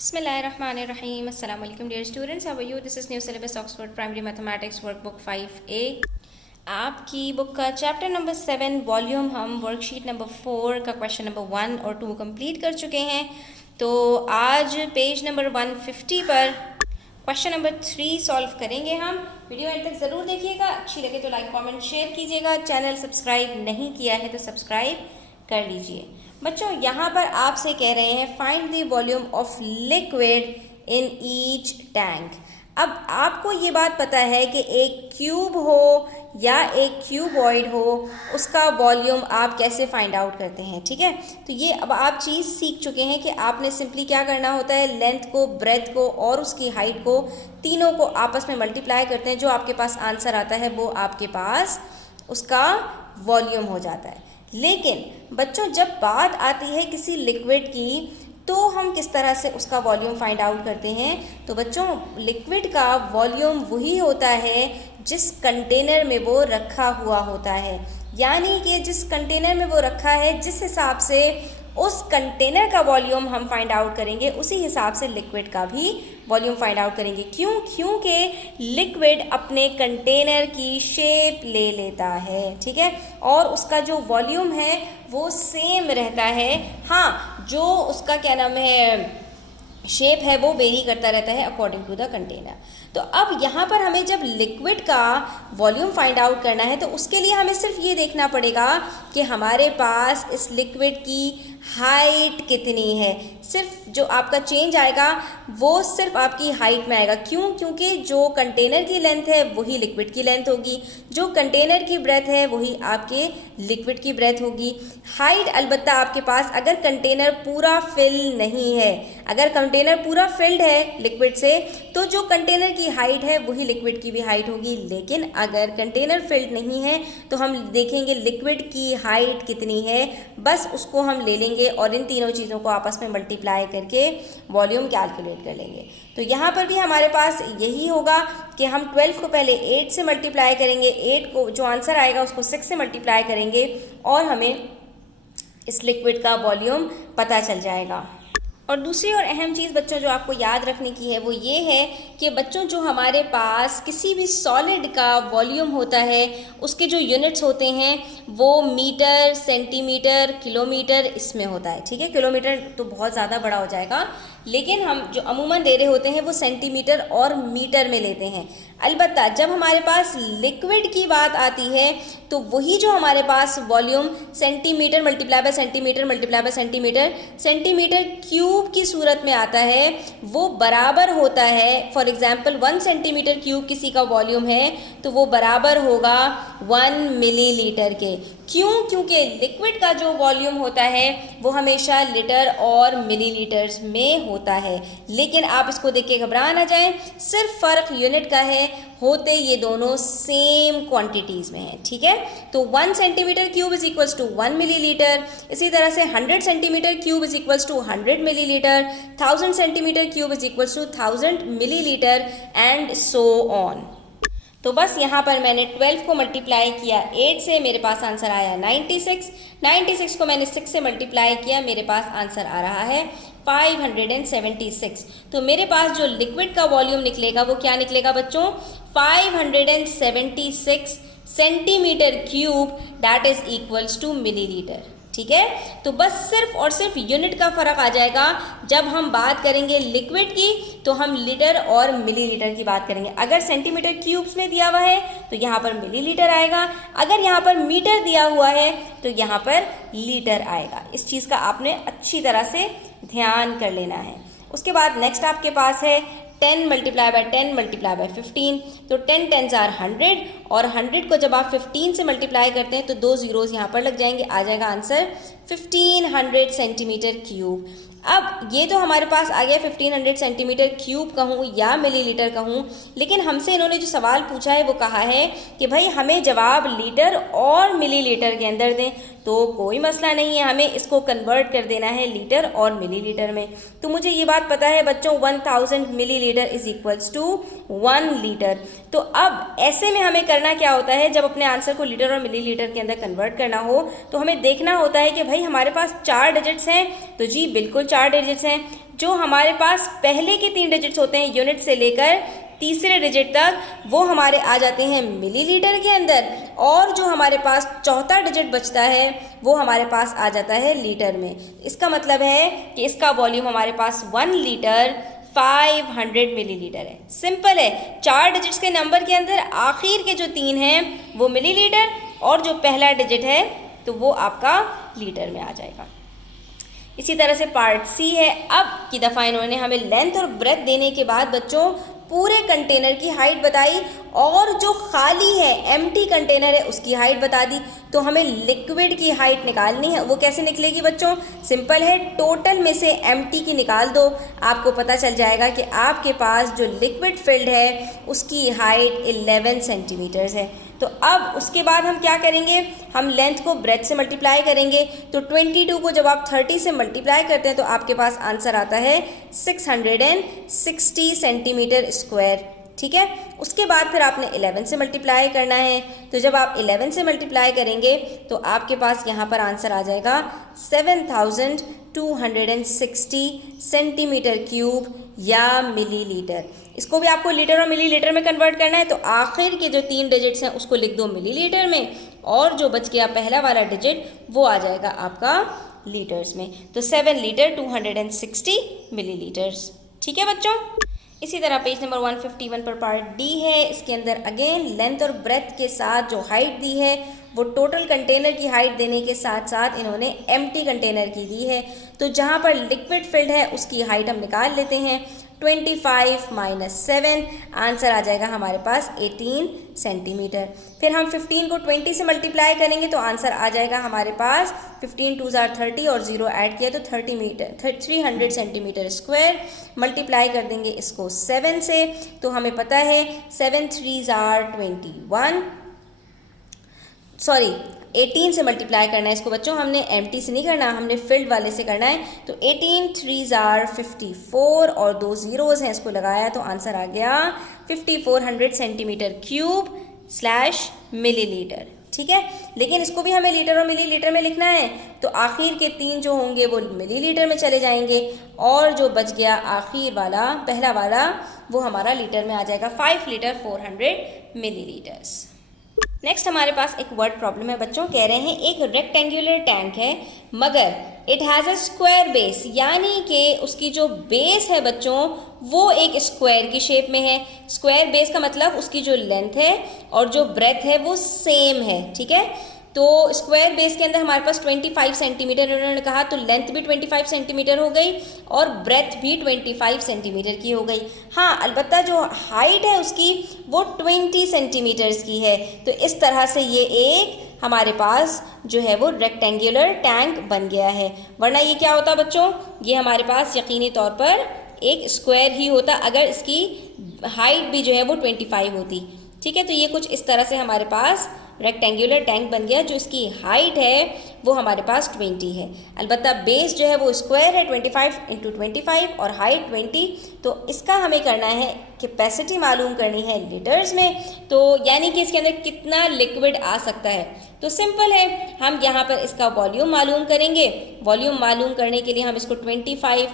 Bismillahirrahmanirrahim. Assalamu alaikum dear students. How are you? This is new syllabus Oxford Primary Mathematics Workbook 5A. आपकी book का chapter number 7 volume हम worksheet number 4 का question number 1 और 2 complete कर चुके हैं। तो आज पेज नंबर 150 पर क्वेश्चन नंबर 3 सॉल्व करेंगे हम। वीडियो एंड तक ज़रूर देखिएगा, अच्छी लगे तो लाइक कमेंट शेयर कीजिएगा। चैनल सब्सक्राइब नहीं किया है तो सब्सक्राइब कर लीजिए। बच्चों यहाँ पर आपसे कह रहे हैं find the volume of liquid in each tank. अब आपको ये बात पता है कि एक क्यूब हो या एक क्यूबॉइड हो, उसका वॉल्यूम आप कैसे फाइंड आउट करते हैं, ठीक है। तो ये अब आप चीज़ सीख चुके हैं कि आपने सिंपली क्या करना होता है, लेंथ को, ब्रेथ को और उसकी हाइट को, तीनों को आपस में मल्टीप्लाई करते हैं। जो आपके पास आंसर आता है वो आपके पास उसका वॉल्यूम हो जाता है। लेकिन बच्चों जब बात आती है किसी लिक्विड की तो हम किस तरह से उसका वॉल्यूम फाइंड आउट करते हैं। तो बच्चों लिक्विड का वॉल्यूम वही होता है जिस कंटेनर में वो रखा हुआ होता है, यानी कि जिस कंटेनर में वो रखा है, जिस हिसाब से उस कंटेनर का वॉल्यूम हम फाइंड आउट करेंगे उसी हिसाब से लिक्विड का भी वॉल्यूम फाइंड आउट करेंगे। क्यों? क्योंकि लिक्विड अपने कंटेनर की शेप ले लेता है, ठीक है, और उसका जो वॉल्यूम है वो सेम रहता है। हाँ, जो उसका क्या नाम है शेप है वो वेरी करता रहता है अकॉर्डिंग टू द कंटेनर। तो अब यहाँ पर हमें जब लिक्विड का वॉल्यूम फाइंड आउट करना है तो उसके लिए हमें सिर्फ ये देखना पड़ेगा कि हमारे पास इस लिक्विड की हाइट कितनी है। सिर्फ जो आपका चेंज आएगा वो सिर्फ आपकी हाइट में आएगा। क्यों? क्योंकि जो कंटेनर की लेंथ है वही लिक्विड की लेंथ होगी, जो कंटेनर की ब्रेथ है वही आपके लिक्विड की ब्रेथ होगी। हाइट अलबत्ता आपके पास अगर कंटेनर पूरा फिल नहीं है, अगर कंटेनर पूरा फिल्ड है लिक्विड से तो जो कंटेनर की हाइट है वही लिक्विड की भी हाइट होगी। लेकिन अगर कंटेनर फिल्ड नहीं है तो हम देखेंगे लिक्विड की हाइट कितनी है, बस उसको हम ले लेंगे और इन तीनों चीज़ों को आपस में मल्टीप्लाई करके वॉल्यूम कैलकुलेट कर लेंगे। तो यहाँ पर भी हमारे पास यही होगा कि हम 12 को पहले 8 से मल्टीप्लाई करेंगे, 8 को जो आंसर आएगा उसको 6 से मल्टीप्लाई करेंगे और हमें इस लिक्विड का वॉल्यूम पता चल जाएगा। और दूसरी और अहम चीज़ बच्चों जो आपको याद रखने की है वो ये है कि बच्चों जो हमारे पास किसी भी सॉलिड का वॉल्यूम होता है उसके जो यूनिट्स होते हैं वो मीटर, सेंटीमीटर, किलोमीटर इसमें होता है, ठीक है। किलोमीटर तो बहुत ज़्यादा बड़ा हो जाएगा, लेकिन हम जो अमूमन ले रहे होते हैं वो सेंटीमीटर और मीटर में लेते हैं। अलबत्ता जब हमारे पास लिक्विड की बात आती है तो वही जो हमारे पास volume centimetre multiply by centimetre multiply by centimetre, centimetre cube की सूरत में आता है, वो बराबर होता है। फॉर एग्जांपल 1 सेंटीमीटर क्यूब किसी का वॉल्यूम है तो वो बराबर होगा 1 मिलीलीटर के। क्यों? क्योंकि लिक्विड का जो वॉल्यूम होता है वो हमेशा लीटर और मिलीलीटर्स में होता है। लेकिन आप इसको देख के घबरा ना जाएं, सिर्फ फ़र्क यूनिट का है, होते ये दोनों सेम क्वांटिटीज़ में है, ठीक है। तो 1 centimetre cube is equals to 1 millilitre, इसी तरह से 100 centimetre cube is equals to 100 millilitre, 1000 centimetre cube is equals to 1000 millilitre and so on. तो बस यहाँ पर मैंने 12 को मल्टीप्लाई किया 8 से, मेरे पास आंसर आया 96। 96 को मैंने 6 से मल्टीप्लाई किया, मेरे पास आंसर आ रहा है 576। तो मेरे पास जो लिक्विड का वॉल्यूम निकलेगा वो क्या निकलेगा बच्चों, 576 centimetre cube, that is equals to millilitre, ठीक है। तो बस सिर्फ और सिर्फ यूनिट का फ़र्क आ जाएगा। जब हम बात करेंगे लिक्विड की तो हम लीटर और मिलीलीटर की बात करेंगे। अगर सेंटीमीटर क्यूब्स में दिया हुआ है तो यहाँ पर मिलीलीटर आएगा, अगर यहाँ पर मीटर दिया हुआ है तो यहाँ पर लीटर आएगा। इस चीज़ का आपने अच्छी तरह से ध्यान कर लेना है। उसके बाद नेक्स्ट आपके पास है 10 मल्टीप्लाई बाय 10 मल्टीप्लाई बाय 15। तो 10 10s आर 100 और 100 को जब आप 15 से मल्टीप्लाई करते हैं तो 2 ज़ीरोज़ यहाँ पर लग जाएंगे, आ जाएगा आंसर 1500 सेंटीमीटर क्यूब। अब ये तो हमारे पास आ गया 1500 सेंटीमीटर क्यूब कहूँ या मिलीलीटर कहूँ, लेकिन हमसे इन्होंने जो सवाल पूछा है वो कहा है कि भाई हमें जवाब लीटर और मिलीलीटर के अंदर दें। तो कोई मसला नहीं है, हमें इसको कन्वर्ट कर देना है लीटर और मिलीलीटर में। तो मुझे ये बात पता है बच्चों 1000 millilitre is equals to 1 litre. तो अब ऐसे में हमें करना क्या होता है, जब अपने आंसर को लीटर और मिलीलीटर के अंदर कन्वर्ट करना हो तो हमें देखना होता है कि भाई हमारे पास 4 डिजिट्स हैं, तो जी बिल्कुल 4 डिजिट्स हैं। जो हमारे पास पहले के 3 डिजिट्स होते हैं यूनिट से लेकर तीसरे डिजिट तक, वो हमारे आ जाते हैं मिलीलीटर के अंदर, और जो हमारे पास चौथा डिजिट बचता है वो हमारे पास आ जाता है लीटर में। इसका मतलब है कि इसका वॉल्यूम हमारे पास 1 लीटर 500 मिलीलीटर है। सिंपल है, 4 डिजिट्स के नंबर के अंदर आखिर के जो 3 हैं वो मिलीलीटर, और जो पहला डिजिट है तो वो आपका लीटर में आ जाएगा। इसी तरह से पार्ट सी है। अब की दफ़ा इन्होंने हमें लेंथ और ब्रेथ देने के बाद बच्चों पूरे कंटेनर की हाइट बताई, और जो खाली है एम्प्टी कंटेनर है उसकी हाइट बता दी। तो हमें लिक्विड की हाइट निकालनी है। वो कैसे निकलेगी बच्चों? सिंपल है, टोटल में से एम्प्टी की निकाल दो, आपको पता चल जाएगा कि आपके पास जो लिक्विड फिल्ड है उसकी हाइट 11 सेंटीमीटर्स है। तो अब उसके बाद हम क्या करेंगे, हम लेंथ को ब्रेथ से मल्टीप्लाई करेंगे। तो 22 को जब आप 30 से मल्टीप्लाई करते हैं तो आपके पास आंसर आता है 660 सेंटीमीटर स्क्वायर। ठीक है, उसके बाद फिर आपने 11 से मल्टीप्लाई करना है। तो जब आप 11 से मल्टीप्लाई करेंगे तो आपके पास यहाँ पर आंसर आ जाएगा 7260 सेंटीमीटर क्यूब या मिलीलीटर। इसको भी आपको लीटर और मिलीलीटर में कन्वर्ट करना है। तो आखिर के जो 3 डिजिट्स हैं उसको लिख दो मिलीलीटर में, और जो बच गया पहला वाला डिजिट वो आ जाएगा आपका लीटर्स में। तो 7 लीटर 260 मिलीलीटर्स। ठीक है बच्चों। इसी तरह पेज नंबर 151 पर पार्ट डी है। इसके अंदर अगेन लेंथ और ब्रेथ के साथ जो हाइट दी है वो टोटल कंटेनर की हाइट देने के साथ साथ इन्होंने एम्प्टी कंटेनर की दी है। तो जहाँ पर लिक्विड फिल्ड है उसकी हाइट हम निकाल लेते हैं। 25 - 7 आंसर आ जाएगा हमारे पास 18 सेंटीमीटर। फिर हम 15 को 20 से मल्टीप्लाई करेंगे तो आंसर आ जाएगा हमारे पास 15 2 30 और 0 ऐड किया तो 300 सेंटीमीटर स्क्वायर। मल्टीप्लाई कर देंगे इसको 7 से, तो हमें पता है 7 3 21, सॉरी 18 से मल्टीप्लाई करना है इसको बच्चों, हमने एम्प्टी से नहीं करना, हमने फिल्ड वाले से करना है। तो 18 3 54 और 2 ज़ीरोज़ हैं, इसको लगाया तो आंसर आ गया 5400 सेंटीमीटर क्यूब / मिलीलीटर। ठीक है, लेकिन इसको भी हमें लीटर और मिलीलीटर में लिखना है। तो आखिर के 3 जो होंगे वो मिलीलीटर में चले जाएंगे, और जो बच गया आखिर वाला पहला वाला वो हमारा लीटर में आ जाएगा 5 लीटर 400 मिलीलीटर्स। नेक्स्ट हमारे पास एक वर्ड प्रॉब्लम है बच्चों। कह रहे हैं एक रेक्टेंगुलर टैंक है मगर it has a square base, यानी कि उसकी जो बेस है बच्चों वो एक स्क्वायर की शेप में है। स्क्वायर बेस का मतलब उसकी जो लेंथ है और जो ब्रेथ है वो सेम है। ठीक है, तो स्क्वायर बेस के अंदर हमारे पास 25 सेंटीमीटर उन्होंने कहा, तो लेंथ भी 25 सेंटीमीटर हो गई और ब्रेथ भी 25 सेंटीमीटर की हो गई। हाँ, अलबत्ता जो हाइट है उसकी वो 20 सेंटीमीटर्स की है। तो इस तरह से ये एक हमारे पास जो है वो रेक्टेंगुलर टैंक बन गया है, वरना ये क्या होता बच्चों, ये हमारे पास यकीनी तौर पर एक स्क्वायर ही होता अगर इसकी हाइट भी जो है वो 25 होती। ठीक है, तो ये कुछ इस तरह से हमारे पास रेक्टेंगुलर टैंक बन गया, जो इसकी हाइट है वो हमारे पास 20 है। अलबत्ता बेस जो है वो स्क्वायर है 25 × 25 और हाइट 20। तो इसका हमें करना है कैपेसिटी मालूम करनी है लीटर्स में, तो यानी कि इसके अंदर कितना लिक्विड आ सकता है। तो सिंपल है, हम यहाँ पर इसका वॉल्यूम मालूम करेंगे। वॉल्यूम मालूम करने के लिए हम इसको 25 ×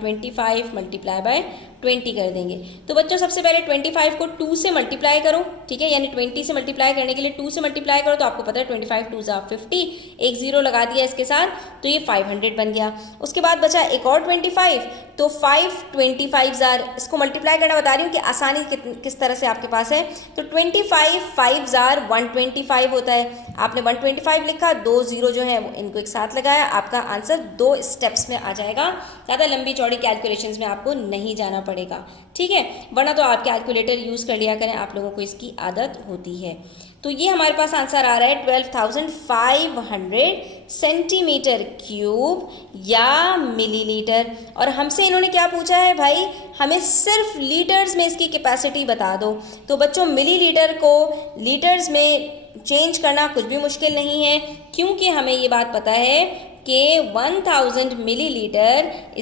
25 × 20 कर देंगे। तो बच्चों सबसे पहले 25 को 2 से मल्टीप्लाई करो। ठीक है, यानी 20 से मल्टीप्लाई करने के लिए 2 से मल्टीप्लाई करो, तो आपको पता है 25 2 50, एक ज़ीरो लगा दिया इसके साथ, तो ये 500 बन गया। उसके बाद बचा एक और 25, तो 5 25 इसको मल्टीप्लाई करना बता रही हूँ कि आसानी किस तरह से आपके पास है। तो 25 5 125 होता है। आपने 125 लिखा, 2 ज़ीरो जो है इनको एक साथ लगाया, आपका आंसर 2 स्टेप्स में आ जाएगा। ज़्यादा लंबी चौड़ी कैलकुलेशंस में आपको नहीं जाना पड़ेगा। ठीक है, वरना तो आप कैलकुलेटर यूज़ कर लिया करें, आप लोगों को इसकी आदत होती है। तो ये हमारे पास आंसर आ रहा है 12,500 सेंटीमीटर क्यूब या मिलीलीटर। और हमसे इन्होंने क्या पूछा है भाई, हमें सिर्फ लीटर्स में इसकी कैपेसिटी बता दो। तो बच्चों मिलीलीटर को लीटर्स में चेंज करना कुछ भी मुश्किल नहीं है, क्योंकि हमें ये बात पता है कि 1000 मिलीलीटर =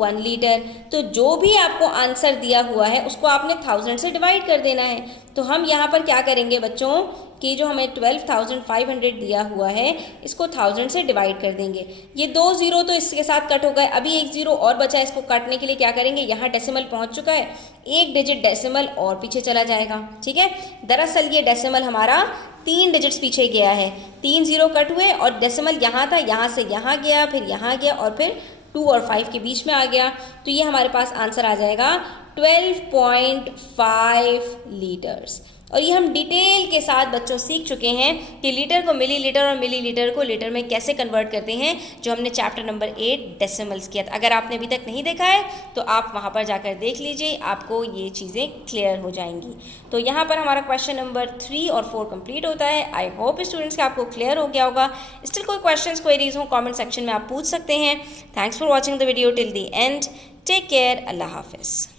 1 लीटर। तो जो भी आपको आंसर दिया हुआ है उसको आपने 1000 से डिवाइड कर देना है। तो हम यहाँ पर क्या करेंगे बच्चों कि जो हमें 12,500 दिया हुआ है इसको 1000 से डिवाइड कर देंगे। ये 2 ज़ीरो तो इसके साथ कट हो गए, अभी 1 ज़ीरो और बचा है, इसको काटने के लिए क्या करेंगे, यहाँ डेसिमल पहुँच चुका है, 1 डिजिट डेसिमल और पीछे चला जाएगा। ठीक है, दरअसल ये डेसिमल हमारा 3 डिजिट्स पीछे गया है, 3 ज़ीरो कट हुए और डेसिमल यहाँ था, यहाँ से यहाँ गया, फिर यहाँ गया और फिर 2 और 5 के बीच में आ गया। तो ये हमारे पास आंसर आ जाएगा 12.5 लीटर्स। और ये हम डिटेल के साथ बच्चों सीख चुके हैं कि लीटर को मिलीलीटर और मिलीलीटर को लीटर में कैसे कन्वर्ट करते हैं, जो हमने चैप्टर नंबर 8 डेसिमल्स किया था। अगर आपने अभी तक नहीं देखा है तो आप वहाँ पर जाकर देख लीजिए, आपको ये चीज़ें क्लियर हो जाएंगी। तो यहाँ पर हमारा क्वेश्चन नंबर 3 और 4 कंप्लीट होता है। आई होप स्टूडेंट्स कि आपको क्लियर हो गया होगा। स्टिल कोई क्वेश्चंस क्वेरीज हो कमेंट सेक्शन में आप पूछ सकते हैं। Thanks for watching the video till the end. Take care. अल्लाह हाफिज़।